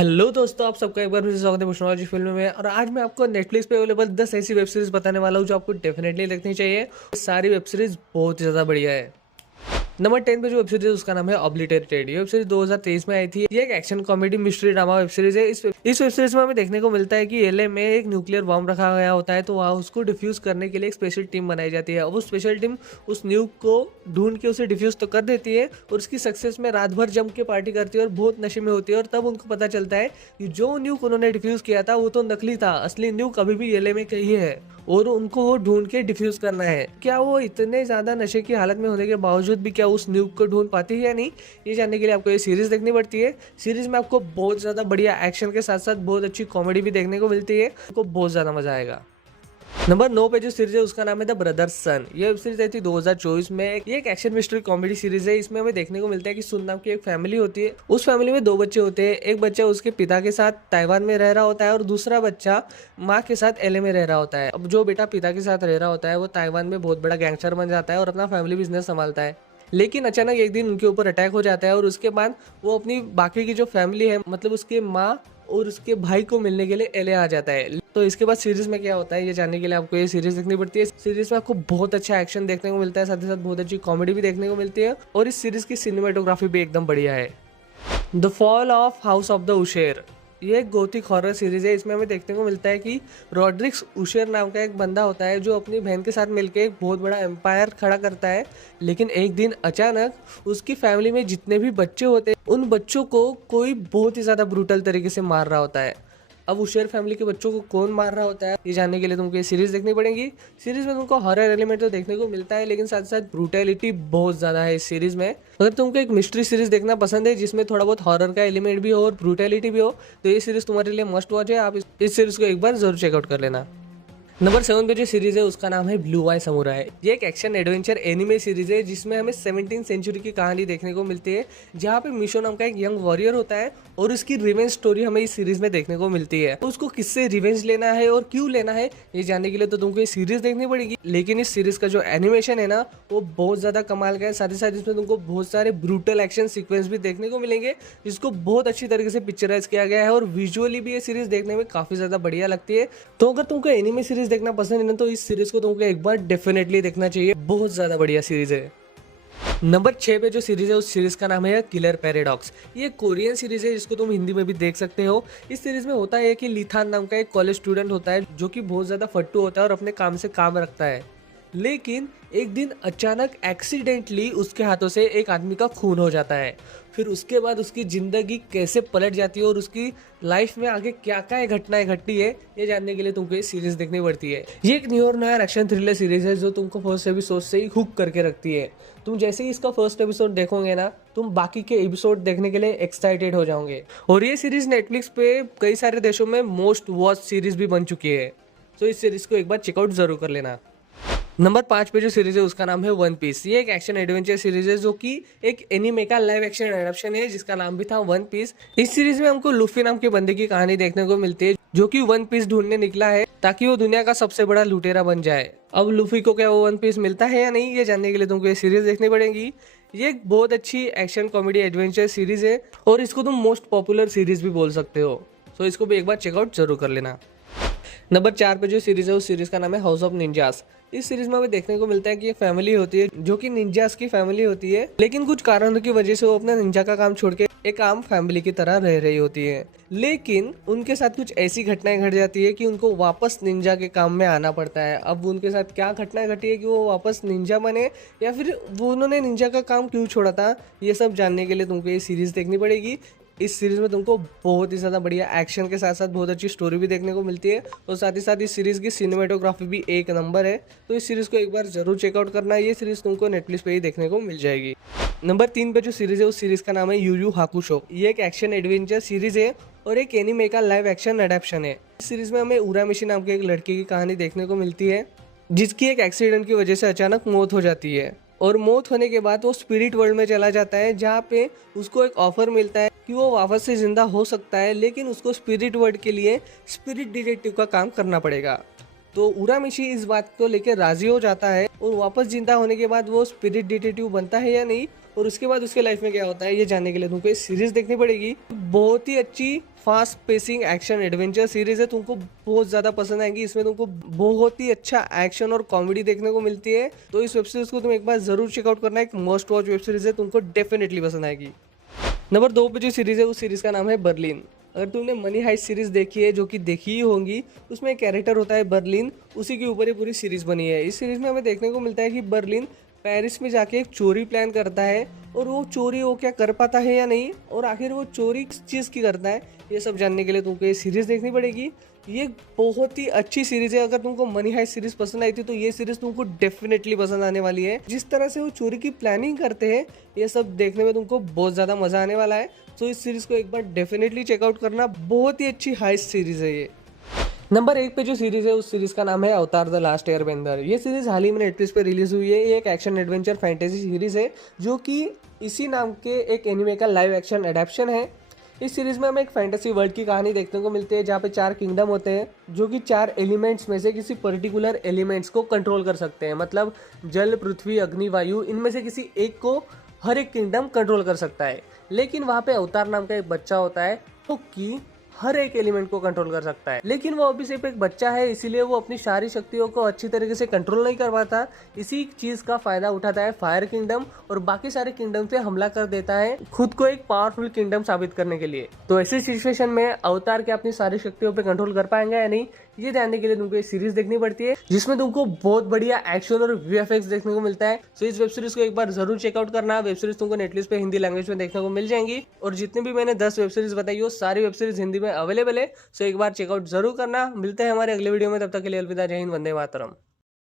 Hello दोस्तों, आप सबका एक बार फिर से स्वागत है पुष्पराज फिल्म में। और आज मैं आपको नेटफ्लिक्स पे अवेलेबल 10 ऐसी वेब सीरीज बताने वाला हूँ जो आपको डेफिनेटली देखनी चाहिए। सारी वेब सीरीज बहुत ही ज्यादा बढ़िया है। नंबर 10 पे जो वेब सीरीज है उसका नाम है ऑब्लिटरेटेड। ये वेब सीरीज 2023 में आई थी। ये एक action comedy mystery drama web series है। इस वेब सीरीज में हमें देखने को मिलता है कि एलए में एक न्यूक्लियर बॉम्ब रखा गया होता है, तो वहाँ उसको डिफ्यूज करने के लिए एक स्पेशल टीम बनाई जाती है। और वो स्पेशल टीम उस न्यूक को ढूंढ के उसे डिफ्यूज तो कर देती है और उसकी सक्सेस में रात भर जम के पार्टी करती है और बहुत नशे में होती है। और तब उनको पता चलता है कि जो न्यूक उन्होंने डिफ्यूज किया था वो तो नकली था, असली न्यूक अभी भी एलए में कहीं है और उनको वो ढूंढ के डिफ्यूज करना है। क्या वो इतने ज्यादा नशे की हालत में होने के बावजूद भी क्या उस न्यूक को ढूंढ पाती है या नहीं, ये जानने के लिए आपको ये सीरीज देखनी पड़ती है। सीरीज में आपको बहुत ज्यादा बढ़िया एक्शन के साथ साथ बहुत अच्छी कॉमेडी भी देखने को मिलती है। आपको बहुत ज्यादा मजा आएगा। नंबर 9 पे जो सीरीज है उसका नाम है द ब्रदर्स सन। ये वेब सीरीज आई थी 2024 में। ये एक एक्शन मिस्ट्री कॉमेडी सीरीज है। इसमें हमें देखने को मिलता है कि सुन नाम की एक फैमिली होती है। उस फैमिली में दो बच्चे होते हैं। एक बच्चा उसके पिता के साथ ताइवान में रह रहा होता है और दूसरा बच्चा माँ के साथ एलए में रह रहा होता है। अब जो बेटा पिता के साथ रह रहा होता है वो ताइवान में बहुत बड़ा गैंगस्टर बन जाता है और अपना फैमिली बिजनेस संभालता है। लेकिन अचानक एक दिन उनके ऊपर अटैक हो जाता है और उसके बाद वो अपनी बाकी की जो फैमिली है, मतलब उसके माँ और उसके भाई को मिलने के लिए एलए आ जाता है। तो इसके बाद सीरीज में क्या होता है ये जानने के लिए आपको ये सीरीज देखनी पड़ती है। सीरीज में आपको बहुत अच्छा एक्शन देखने को मिलता है, साथ ही साथ बहुत अच्छी कॉमेडी भी देखने को मिलती है और इस सीरीज की सिनेमेटोग्राफी भी एकदम बढ़िया है। The fall of house of the Usher. ये एक गोथिक हॉरर सीरीज है। इसमें हमें देखने को मिलता है कि रॉड्रिक्स उशेर नाम का एक बंदा होता है जो अपनी बहन के साथ मिलकर एक बहुत बड़ा एम्पायर खड़ा करता है। लेकिन एक दिन अचानक उसकी फैमिली में जितने भी बच्चे होते हैं उन बच्चों को कोई बहुत ही ज्यादा ब्रूटल तरीके से मार रहा होता है। अब उशेर फैमिली के बच्चों को कौन मार रहा होता है ये जानने के लिए तुमको ये सीरीज देखनी पड़ेगी। सीरीज में तुमको हॉरर एलिमेंट तो देखने को मिलता है, लेकिन साथ साथ ब्रूटैलिटी बहुत ज्यादा है इस सीरीज में। अगर तुमको एक मिस्ट्री सीरीज देखना पसंद है जिसमें थोड़ा बहुत हॉरर का एलिमेंट भी हो और ब्रूटैलिटी भी हो, तो ये सीरीज तुम्हारे लिए मस्ट वॉच है। आप इस सीरीज को एक बार जरूर चेकआउट कर लेना। नंबर 7 पे जो सीरीज है उसका नाम है ब्लू आई समुराई। ये एक एक्शन एडवेंचर एनिमे सीरीज है जिसमें हमें 17वीं सेंचुरी की कहानी देखने को मिलती है, जहाँ पे मिशो नाम का एक यंग वॉरियर होता है और उसकी रिवेंज स्टोरी हमें इस सीरीज में देखने को मिलती है। तो उसको किससे रिवेंज लेना है और क्यों लेना है ये जानने के लिए तो तुमको ये सीरीज देखनी पड़ेगी। लेकिन इस सीरीज का जो एनिमेशन है ना वो बहुत ज्यादा कमाल का है। साथ ही साथ इसमें तुमको बहुत सारे ब्रूटल एक्शन सीक्वेंस भी देखने को मिलेंगे जिसको बहुत अच्छी तरीके से पिक्चराइज किया गया है और विजुअली भी ये सीरीज देखने में काफी ज्यादा बढ़िया लगती है। तो अगर तुमको एनिमे सीरीज देखना पसंद है ना तो इस सीरीज को तुमको एक बार डेफिनेटली देखना चाहिए। बहुत ज्यादा बढ़िया सीरीज है। नंबर 6 पे जो सीरीज है उस सीरीज का नाम है किलर पैराडॉक्स। ये कोरियन सीरीज है जिसको तुम हिंदी में भी देख सकते हो। इस सीरीज में होता है कि लिथान नाम का एक कॉलेज स्टूडेंट होता है जो कि बहुत ज्यादा फट्टू होता है और अपने काम से काम रखता है। लेकिन एक दिन अचानक एक्सीडेंटली उसके हाथों से एक आदमी का खून हो जाता है। फिर उसके बाद उसकी जिंदगी कैसे पलट जाती है और उसकी लाइफ में आगे क्या क्या घटनाएं घटती है ये जानने के लिए तुमको ये सीरीज देखनी पड़ती है। ये एक न्यू और नया एक्शन थ्रिलर सीरीज है जो तुमको फर्स्ट एपिसोड से ही हुक करके रखती है। तुम जैसे ही इसका फर्स्ट एपिसोड देखोगे ना तुम बाकी के एपिसोड देखने के लिए एक्साइटेड हो जाओगे। और ये सीरीज नेटफ्लिक्स पे कई सारे देशों में मोस्ट वॉच सीरीज भी बन चुकी है। तो इस सीरीज को एक बार चेकआउट जरूर कर लेना। नंबर 5 पे जो सीरीज है उसका नाम है वन पीस। ये एक एक्शन एडवेंचर सीरीज है जो कि एक एनिमे का लाइव एक्शन एडेप्शन है जिसका नाम भी था वन पीस। इस सीरीज में हमको लूफी नाम के बंदे की कहानी देखने को मिलती है जो कि वन पीस ढूंढने निकला है ताकि वो दुनिया का सबसे बड़ा लुटेरा बन जाए। अब लूफी को क्या वो वन पीस मिलता है या नहीं ये जानने के लिए तुमको ये सीरीज देखनी पड़ेगी। ये एक बहुत अच्छी एक्शन कॉमेडी एडवेंचर सीरीज है और इसको तुम मोस्ट पॉपुलर सीरीज भी बोल सकते हो। तो इसको भी एक बार चेकआउट जरूर कर लेना। नंबर 4 पे जो सीरीज है उस सीरीज का नाम है हाउस ऑफ निंजास। इस सीरीज में हमें देखने को मिलता है कि एक फैमिली होती है जो कि निंजास की फैमिली होती है, लेकिन कुछ कारणों की वजह से वो अपना निंजा का काम छोड़ के एक आम फैमिली की तरह रह रही होती है। लेकिन उनके साथ कुछ ऐसी घटनाएं घट जाती है कि उनको वापस निंजा के काम में आना पड़ता है। अब उनके साथ क्या घटनाएं घटी है कि वो वापस निंजा बने या फिर वो उन्होंने निंजा का काम क्यों छोड़ा था, ये सब जानने के लिए तुमको ये सीरीज देखनी पड़ेगी। इस सीरीज में तुमको बहुत ही ज़्यादा बढ़िया एक्शन के साथ साथ बहुत अच्छी स्टोरी भी देखने को मिलती है और साथ ही साथ इस सीरीज की सिनेमेटोग्राफी भी एक नंबर है। तो इस सीरीज को एक बार जरूर चेकआउट करना है। ये सीरीज तुमको नेटफ्लिक्स पे ही देखने को मिल जाएगी। नंबर 3 पे जो सीरीज है उस सीरीज का नाम है यू यू हाकुशो। ये एक एक्शन एडवेंचर सीरीज है और एक एनिमे का लाइव एक्शन एडेप्शन है। इस सीरीज में हमें उरामिशी नाम के एक लड़के की कहानी देखने को मिलती है जिसकी एक एक्सीडेंट की वजह से अचानक मौत हो जाती है और मौत होने के बाद वो स्पिरिट वर्ल्ड में चला जाता है जहाँ पे उसको एक ऑफर मिलता है कि वो वापस से जिंदा हो सकता है, लेकिन उसको स्पिरिट वर्ल्ड के लिए स्पिरिट डिटेक्टिव का काम करना पड़ेगा। तो उरामिशी इस बात को लेकर राजी हो जाता है और वापस जिंदा होने के बाद वो स्पिरिट डिटेक्टिव बनता है या नहीं और उसके बाद उसके लाइफ में क्या होता है ये जानने के लिए तुमको ये सीरीज देखनी पड़ेगी। बहुत ही अच्छी fast pacing action adventure series है, तुमको बहुत ज़्यादा पसंद आएगी। इसमें तुमको बहुत ही अच्छा एक्शन और कॉमेडी देखने को मिलती है, तो इस वेब सीरीज को तुम एक बार जरूर चेकआउट करना। एक मस्ट वॉच वेब सीरीज है, तुमको डेफिनेटली पसंद आएगी। नंबर 2 पे जो सीरीज है उस सीरीज का नाम है बर्लिन। अगर तुमने मनी हाइस्ट सीरीज देखी है, जो कि देखी ही होंगी, उसमें एक कैरेक्टर होता है बर्लिन, उसी के ऊपर ये पूरी सीरीज बनी है। इस सीरीज में हमें देखने को मिलता है कि बर्लिन पेरिस में जाके एक चोरी प्लान करता है, और वो चोरी वो क्या कर पाता है या नहीं, और आखिर वो चोरी किस चीज़ की करता है, ये सब जानने के लिए तुमको ये सीरीज देखनी पड़ेगी। ये बहुत ही अच्छी सीरीज है। अगर तुमको मनी हाइस्ट सीरीज पसंद आई थी तो ये सीरीज तुमको डेफिनेटली पसंद आने वाली है। जिस तरह से वो चोरी की प्लानिंग करते हैं, ये सब देखने में तुमको बहुत ज़्यादा मज़ा आने वाला है। तो इस सीरीज को एक बार डेफिनेटली चेकआउट करना, बहुत ही अच्छी हाइस्ट सीरीज है ये। नंबर 1 पे जो सीरीज है उस सीरीज का नाम है अवतार द लास्ट एयरबेंडर। ये सीरीज हाल ही में नेटफ्लिक्स पे रिलीज हुई है। ये एक एक्शन एडवेंचर फैंटेसी सीरीज है, जो कि इसी नाम के एक एनिमे का लाइव एक्शन एडेप्शन है। इस सीरीज में हमें एक फैंटेसी वर्ल्ड की कहानी देखने को मिलती है, जहाँ पे 4 किंगडम होते हैं, जो कि 4 एलिमेंट्स में से किसी पर्टिकुलर एलिमेंट्स को कंट्रोल कर सकते हैं। मतलब जल, पृथ्वी, अग्नि, वायु, इनमें से किसी एक को हर एक किंगडम कंट्रोल कर सकता है। लेकिन वहाँ पे अवतार नाम का एक बच्चा होता है, जो कि हर एक एलिमेंट को कंट्रोल कर सकता है। लेकिन वो अभी सिर्फ एक बच्चा है, इसीलिए वो अपनी सारी शक्तियों को अच्छी तरीके से कंट्रोल नहीं कर पाता। इसी चीज का फायदा उठाता है फायर किंगडम, और बाकी सारे किंगडम पे हमला कर देता है, खुद को एक पावरफुल किंगडम साबित करने के लिए। तो ऐसी सिचुएशन में अवतार के अपनी सारी शक्तियों पे कंट्रोल कर पाएंगे या नहीं, ये जानने के लिए तुमको ये सीरीज देखनी पड़ती है, जिसमें तुमको बहुत बढ़िया एक्शन और वीएफएक्स देखने को मिलता है। तो इस वेब सीरीज को एक बार जरूर चेकआउट करना। वेब सीरीज तुमको नेटफ्लिक्स पे हिंदी लैंग्वेज में देखने को मिल जाएंगी, और जितनी भी मैंने 10 वेब सीरीज बताई, वो सारी वेब सीरीज हिंदी में अवेलेबल है। सो एक बार चेकआउट जरूर करना। मिलते हैं हमारे अगले वीडियो में, तब तक के लिए अलविदा, जय हिंद, वंदे मातरम।